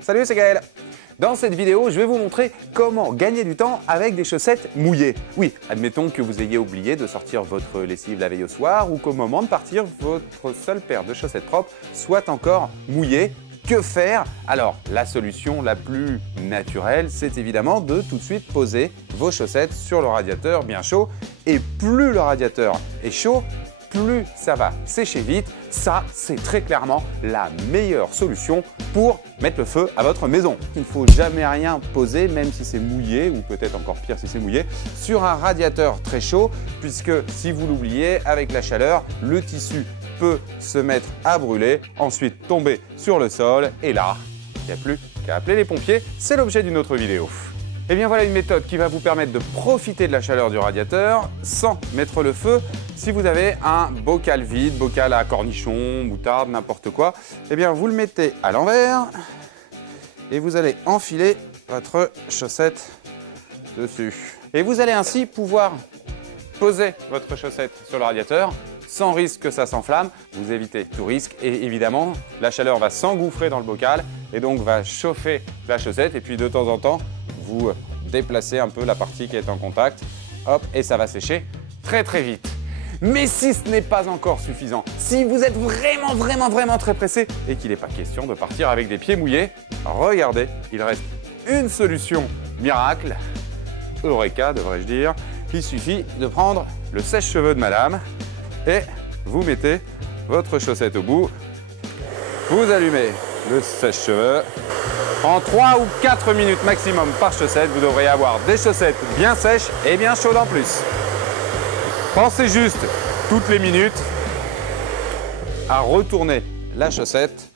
Salut, c'est Gaël. Dans cette vidéo, je vais vous montrer comment gagner du temps avec des chaussettes mouillées. Oui, admettons que vous ayez oublié de sortir votre lessive la veille au soir ou qu'au moment de partir, votre seule paire de chaussettes propres soit encore mouillée. Que faire? Alors, la solution la plus naturelle, c'est évidemment de tout de suite poser vos chaussettes sur le radiateur bien chaud. Et plus le radiateur est chaud, plus ça va sécher vite. Ça, c'est très clairement la meilleure solution pour mettre le feu à votre maison. Il ne faut jamais rien poser, même si c'est mouillé, ou peut-être encore pire si c'est mouillé, sur un radiateur très chaud, puisque si vous l'oubliez, avec la chaleur, le tissu peut se mettre à brûler, ensuite tomber sur le sol, et là, il n'y a plus qu'à appeler les pompiers. C'est l'objet d'une autre vidéo. Et bien voilà une méthode qui va vous permettre de profiter de la chaleur du radiateur sans mettre le feu. Si vous avez un bocal vide, bocal à cornichons, moutarde, n'importe quoi, eh bien vous le mettez à l'envers et vous allez enfiler votre chaussette dessus. Et vous allez ainsi pouvoir poser votre chaussette sur le radiateur sans risque que ça s'enflamme. Vous évitez tout risque et évidemment la chaleur va s'engouffrer dans le bocal et donc va chauffer la chaussette et puis de temps en temps vous déplacez un peu la partie qui est en contact, hop, et ça va sécher très très vite. Mais si ce n'est pas encore suffisant, si vous êtes vraiment très pressé et qu'il n'est pas question de partir avec des pieds mouillés, regardez, il reste une solution miracle, Eureka devrais-je dire. Il suffit de prendre le sèche-cheveux de madame et vous mettez votre chaussette au bout, vous allumez le sèche-cheveux. En 3 ou 4 minutes maximum par chaussette, vous devrez avoir des chaussettes bien sèches et bien chaudes en plus. Pensez juste, toutes les minutes, à retourner la chaussette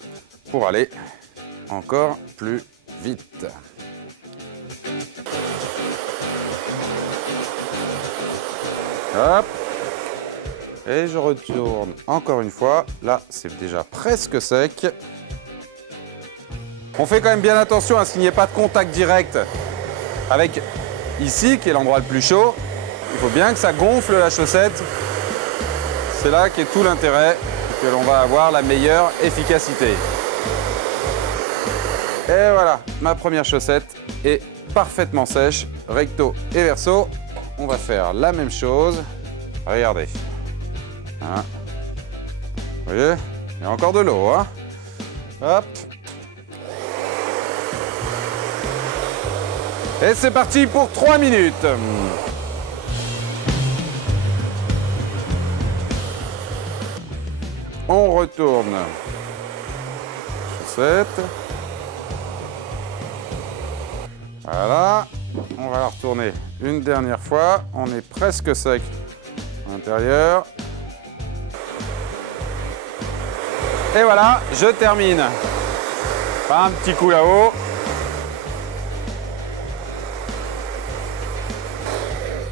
pour aller encore plus vite. Hop. Et je retourne encore une fois. Là, c'est déjà presque sec. On fait quand même bien attention à ce qu'il n'y ait pas de contact direct avec ici, qui est l'endroit le plus chaud. Il faut bien que ça gonfle la chaussette. C'est là qu'est tout l'intérêt, que l'on va avoir la meilleure efficacité. Et voilà, ma première chaussette est parfaitement sèche, recto et verso. On va faire la même chose. Regardez. Hein. Vous voyez, il y a encore de l'eau. Hein. Hop. Et c'est parti pour 3 minutes. On retourne. Chaussette. Voilà. On va la retourner une dernière fois. On est presque sec à l'intérieur. Et voilà, je termine. Un petit coup là-haut.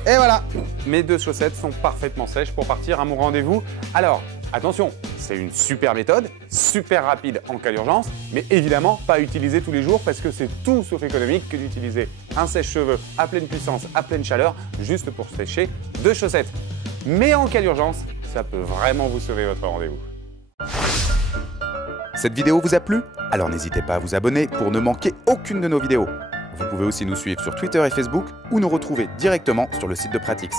Et voilà, mes 2 chaussettes sont parfaitement sèches pour partir à mon rendez-vous. Alors, attention, c'est une super méthode, super rapide en cas d'urgence, mais évidemment pas utilisée tous les jours parce que c'est tout sauf économique que d'utiliser un sèche-cheveux à pleine puissance, à pleine chaleur, juste pour sécher 2 chaussettes. Mais en cas d'urgence, ça peut vraiment vous sauver votre rendez-vous. Cette vidéo vous a plu? Alors n'hésitez pas à vous abonner pour ne manquer aucune de nos vidéos. Vous pouvez aussi nous suivre sur Twitter et Facebook ou nous retrouver directement sur le site de Pratix.